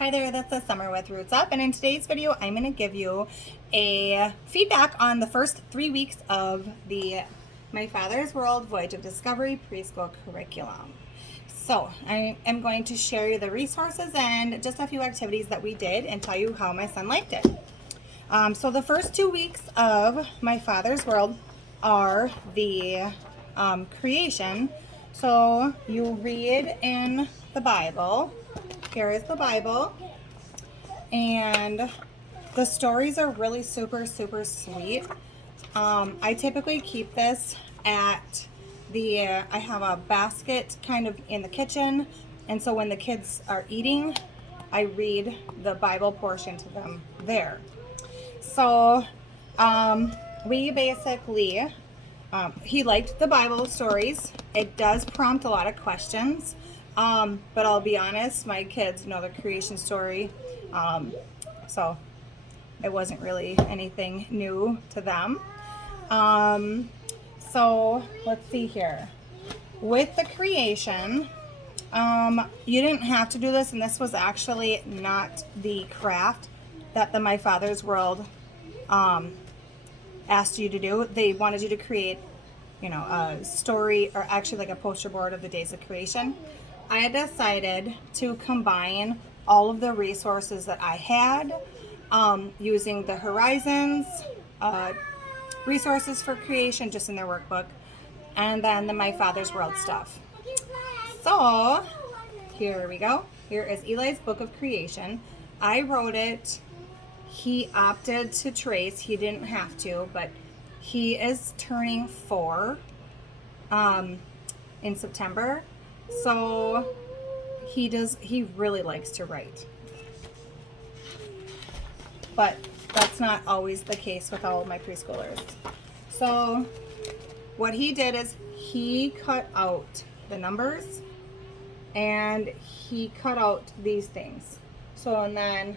Hi there, this is Summer with Roots Up, and in today's video I'm going to give you a feedback on the first 3 weeks of the My Father's World Voyage of Discovery preschool curriculum. So I am going to share you the resources and just a few activities that we did and tell you how my son liked it. So the first 2 weeks of My Father's World are the creation. So you read in the Bible. Here is the Bible, and the stories are really super sweet. I typically keep this at the I have a basket kind of in the kitchen, and so when the kids are eating, I read the Bible portion to them there. So we basically he liked the Bible stories. It does prompt a lot of questions. But I'll be honest, my kids know the creation story, so it wasn't really anything new to them. So let's see here. With the creation, you didn't have to do this, and this was actually not the craft that the My Father's World asked you to do. They wanted you to create, a story, or actually like a poster board of the days of creation. I decided to combine all of the resources that I had, using the Horizons resources for creation just in their workbook, and then the My Father's World stuff. So here we go. Here is Eli's Book of Creation. I wrote it. He opted to trace. He didn't have to, but he is turning 4 in September. So he really likes to write. But that's not always the case with all of my preschoolers. So what he did is he cut out the numbers and he cut out these things. So, and then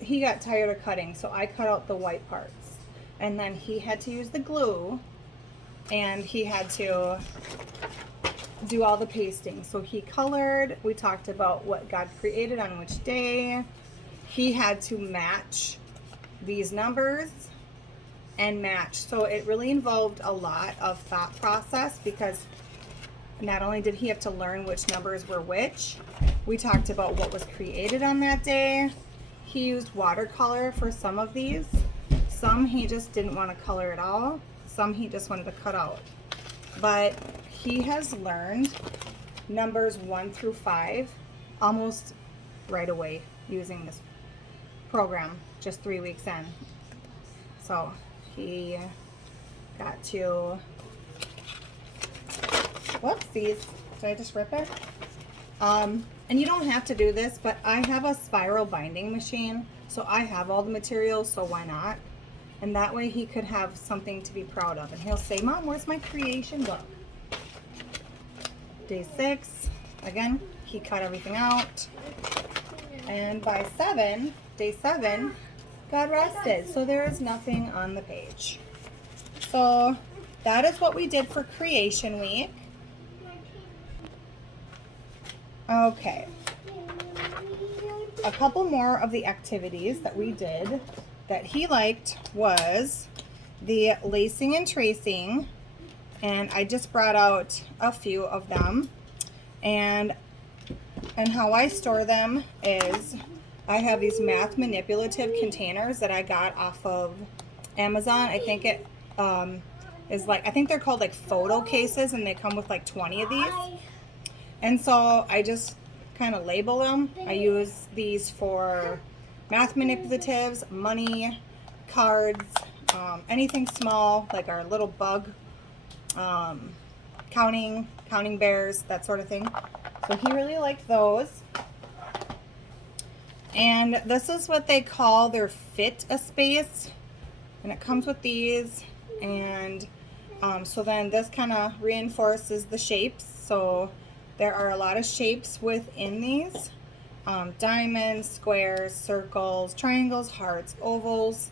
he got tired of cutting, so I cut out the white parts. And then he had to use the glue, and he had to do all the pasting. So he colored. We talked about what God created on which day. He had to match these numbers and match. So it really involved a lot of thought process, because not only did he have to learn which numbers were which, we talked about what was created on that day. He used watercolor for some of these. Some he just didn't want to color at all. Some he just wanted to cut out. But he has learned numbers 1 through 5 almost right away using this program, just 3 weeks in. So he got to, whoopsies, did I just rip it? And you don't have to do this, but I have a spiral binding machine, so I have all the materials, so why not? And that way he could have something to be proud of, and he'll say, Mom, where's my creation book? Day 6, again, he cut everything out, and by day 7, God rested, so there is nothing on the page. So that is what we did for Creation Week. Okay, a couple more of the activities that we did that he liked was the lacing and tracing, and I just brought out a few of them. And how I store them is I have these math manipulative containers that I got off of Amazon. I think it is like, I think they're called like photo cases, and they come with like 20 of these. And so I just kind of label them. I use these for math manipulatives, money, cards, anything small, like our little bug, counting bears, that sort of thing. So he really liked those. And this is what they call their Fit a Space. And it comes with these. And so then this kind of reinforces the shapes. So there are a lot of shapes within these. Diamonds, squares, circles, triangles, hearts, ovals.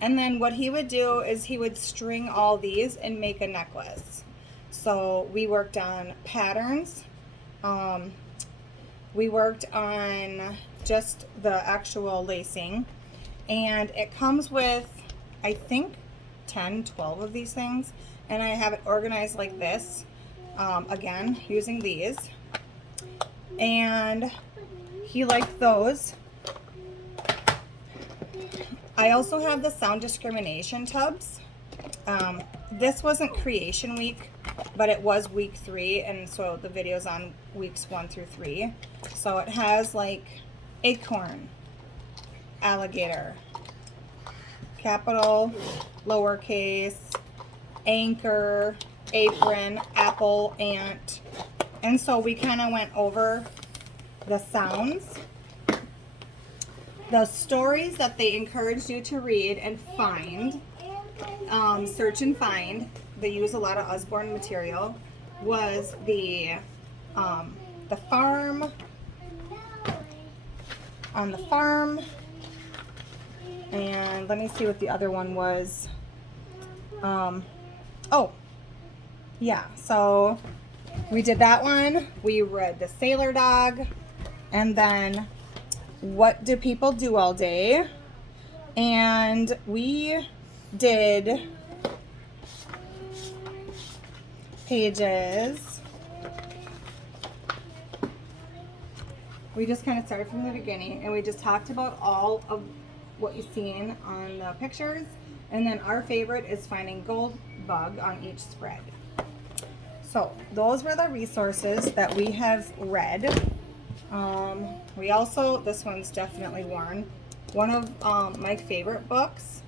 And then what he would do is he would string all these and make a necklace. So we worked on patterns, we worked on just the actual lacing, and it comes with, I think, 10, 12 of these things, and I have it organized like this, again, using these, and he liked those. I also have the sound discrimination tubs. This wasn't creation week, but it was week 3, and so the video's on weeks 1 through 3. So it has like acorn, alligator, capital, lowercase, anchor, apron, apple, ant. And so we kind of went over the sounds, the stories that they encouraged you to read and find, search and find. They use a lot of Usborne material. Was the farm, on the farm, and let me see what the other one was. Oh, yeah, so we did that one. We read The Sailor Dog, and then What Do People Do All Day? And we did pages. We just kind of started from the beginning, and we just talked about all of what you've seen on the pictures. And then our favorite is finding gold bug on each spread. So those were the resources that we have read. We also, this one's definitely worn. One of my favorite books,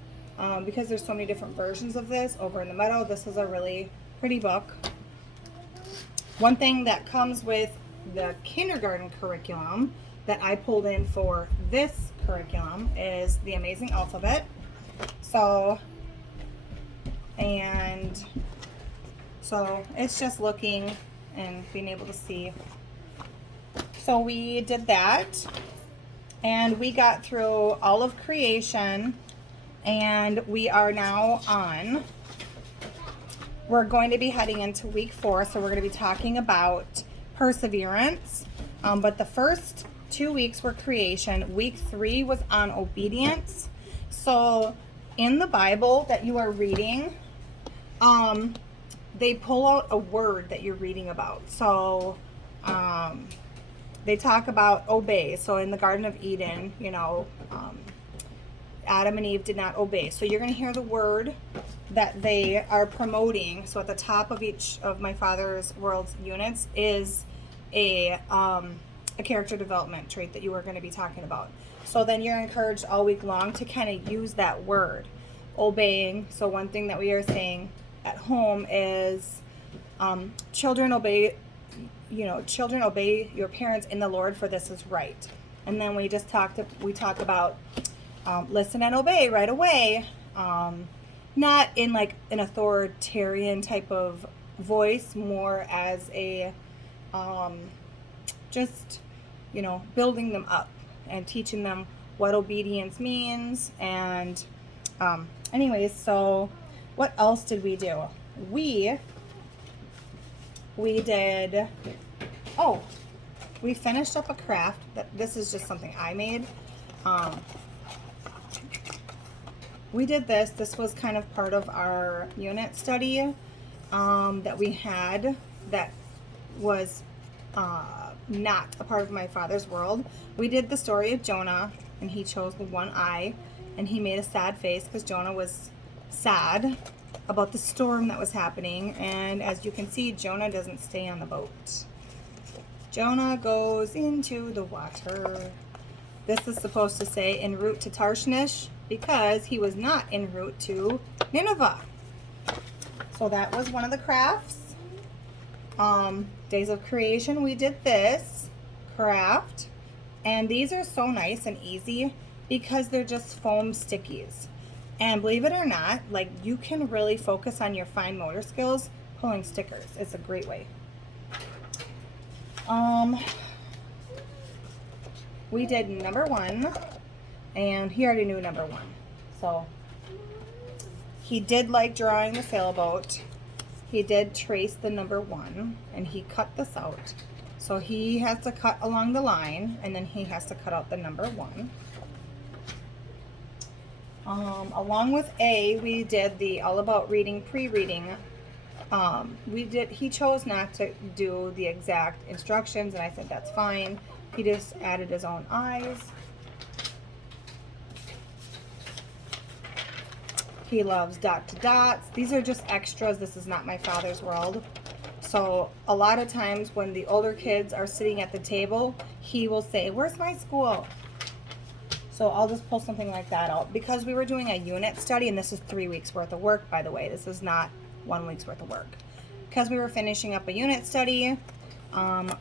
because there's so many different versions of this. Over in the Meadow, this is a really pretty book. One thing that comes with the kindergarten curriculum that I pulled in for this curriculum is the Amazing Alphabet. So, and so it's just looking and being able to see. So we did that, and we got through all of creation, and we are now on, we're going to be heading into week 4, so we're going to be talking about perseverance. But the first 2 weeks were creation. Week 3 was on obedience. So in the Bible that you are reading, they pull out a word that you're reading about. So they talk about obey. So in the Garden of Eden, you know, Adam and Eve did not obey. So you're going to hear the word that they are promoting. So at the top of each of my father's world's units is a character development trait that you are going to be talking about. So then you're encouraged all week long to kind of use that word, obeying. So one thing that we are saying at home is children obey, children obey your parents in the Lord, for this is right. And then we talk about listen and obey right away. Not in like an authoritarian type of voice, more as a just, building them up and teaching them what obedience means. And anyways, so what else did we do? We did, we finished up a craft. This is just something I made. We did this. This was kind of part of our unit study that we had that was not a part of my father's world. We did the story of Jonah, and he chose the one eye, and he made a sad face because Jonah was sad about the storm that was happening. And as you can see, Jonah doesn't stay on the boat. Jonah goes into the water. This is supposed to say en route to Tarshish, because he was not en route to Nineveh. So that was one of the crafts. Days of Creation, we did this craft. And these are so nice and easy because they're just foam stickies. And believe it or not, like, you can really focus on your fine motor skills pulling stickers. It's a great way. We did number 1, and he already knew number 1. So he did like drawing the sailboat. He did trace the number 1, and he cut this out. So he has to cut along the line, and then he has to cut out the number 1. Along with A, we did the All About Reading pre-reading. He chose not to do the exact instructions, and I said that's fine. He just added his own eyes. He loves dot to dots. These are just extras. This is not My Father's World. So a lot of times when the older kids are sitting at the table, he will say, "Where's my school?" So I'll just pull something like that out. Because we were doing a unit study, and this is 3 weeks worth of work, by the way. This is not 1 week's worth of work. Because we were finishing up a unit study,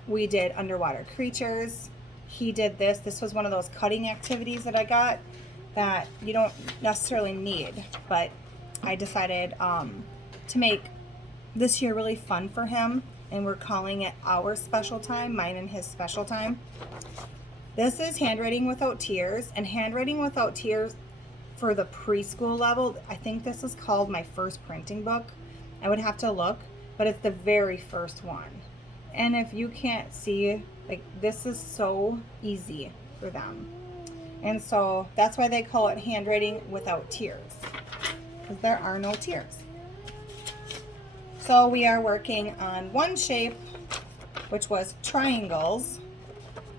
we did underwater creatures. He did this. This was one of those cutting activities that I got that you don't necessarily need, but I decided to make this year really fun for him, and we're calling it our special time, mine and his special time. This is Handwriting Without Tears, and Handwriting Without Tears for the preschool level, I think this is called my first printing book. I would have to look, but it's the very first one. And if you can't see, like, this is so easy for them. And so that's why they call it Handwriting Without Tears, because there are no tears. So we are working on one shape, which was triangles,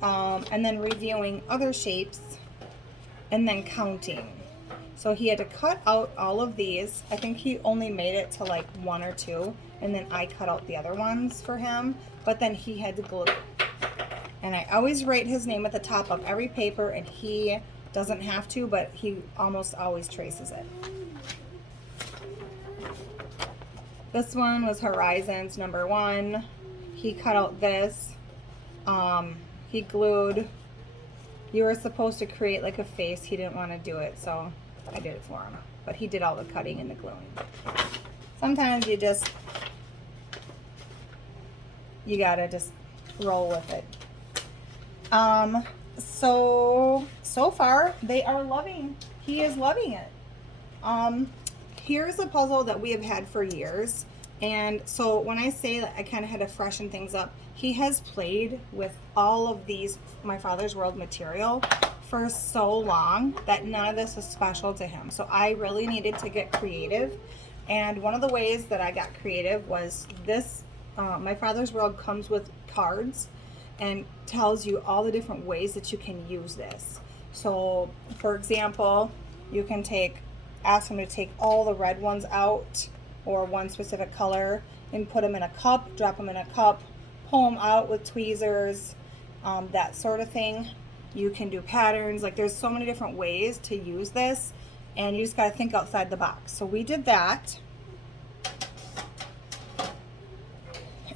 and then reviewing other shapes, and then counting. So he had to cut out all of these. I think he only made it to like 1 or 2, and then I cut out the other ones for him, but then he had to glue. And I always write his name at the top of every paper, and he doesn't have to, but he almost always traces it. This one was Horizons number 1. He cut out this. He glued. You were supposed to create like a face. He didn't want to do it, so I did it for him. But he did all the cutting and the gluing. Sometimes you gotta just roll with it. So far they are loving. He is loving it. Here's a puzzle that we have had for years, and so when I say that I kind of had to freshen things up, he has played with all of these My Father's World material for so long that none of this is special to him. So I really needed to get creative, and one of the ways that I got creative was this. My Father's World comes with cards and tells you all the different ways that you can use this. So for example, you can ask them to take all the red ones out, or one specific color, and put them in a cup, drop them in a cup, pull them out with tweezers, that sort of thing. You can do patterns. Like, there's so many different ways to use this, and you just got to think outside the box. So we did that.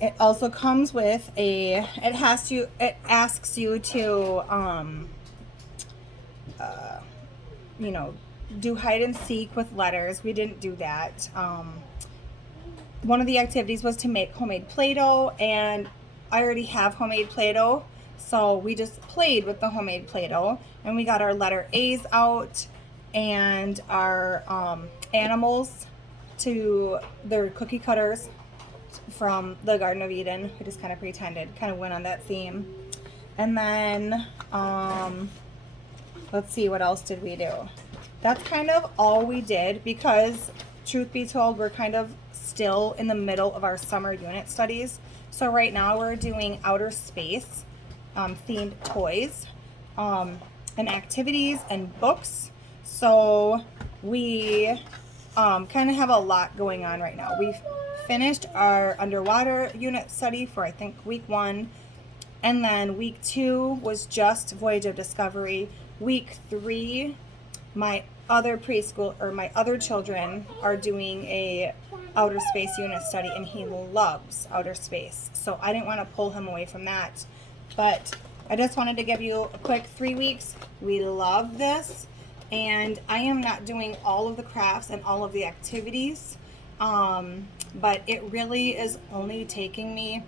It also comes with it asks you to do hide and seek with letters. We didn't do that. One of the activities was to make homemade Play-Doh, and I already have homemade Play-Doh, so we just played with the homemade Play-Doh, and we got our letter A's out, and our animals to their cookie cutters from the Garden of Eden. We just kind of went on that theme. And then let's see, what else did we do? That's kind of all we did, because truth be told, we're kind of still in the middle of our summer unit studies. So right now we're doing outer space themed toys and activities and books. So we kind of have a lot going on right now. We've finished our underwater unit study for, I think, week 1, and then week 2 was just Voyage of Discovery. Week 3, my other children are doing a outer space unit study, and he loves outer space, so I didn't want to pull him away from that. But I just wanted to give you a quick 3 weeks. We love this, and I am not doing all of the crafts and all of the activities, but it really is only taking me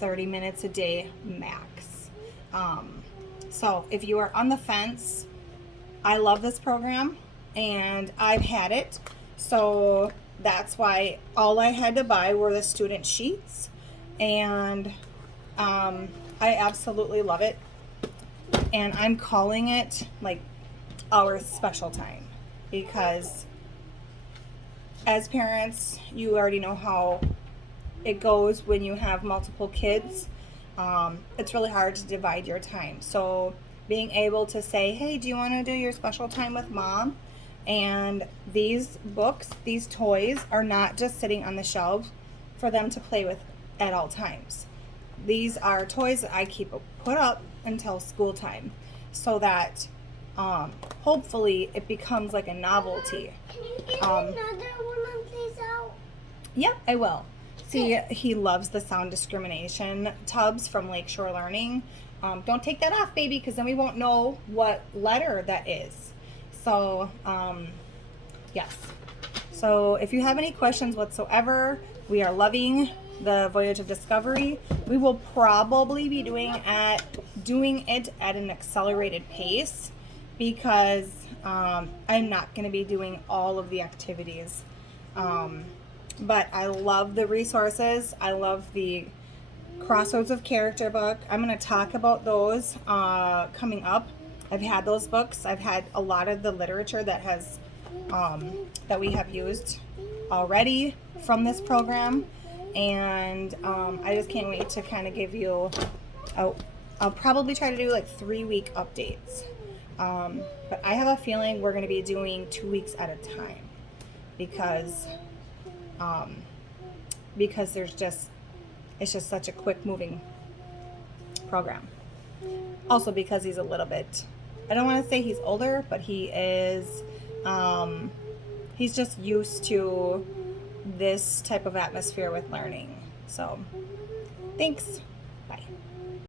30 minutes a day max. So if you are on the fence, I love this program, and I've had it, so that's why all I had to buy were the student sheets, and I absolutely love it. And I'm calling it like our special time because as parents, you already know how it goes when you have multiple kids. It's really hard to divide your time. So being able to say, hey, do you want to do your special time with mom? And these books, these toys are not just sitting on the shelves for them to play with at all times. These are toys that I keep put up until school time so that hopefully it becomes like a novelty. Can you get another one of these out? Yep, I will. See, he loves the sound discrimination tubs from Lakeshore Learning. Don't take that off, baby, because then we won't know what letter that is. So, yes. So if you have any questions whatsoever, we are loving the Voyage of Discovery. We will probably be doing it at an accelerated pace because I'm not going to be doing all of the activities. But I love the resources. I love the Crossroads of Character book. I'm going to talk about those coming up. I've had those books. I've had a lot of the literature that has that we have used already from this program, and I just can't wait to kind of give you. I'll probably try to do like 3-week updates, but I have a feeling we're going to be doing 2 weeks at a time because it's just such a quick moving program. Also because he's a little bit, I don't want to say he's older, but he is, he's just used to this type of atmosphere with learning. So, thanks.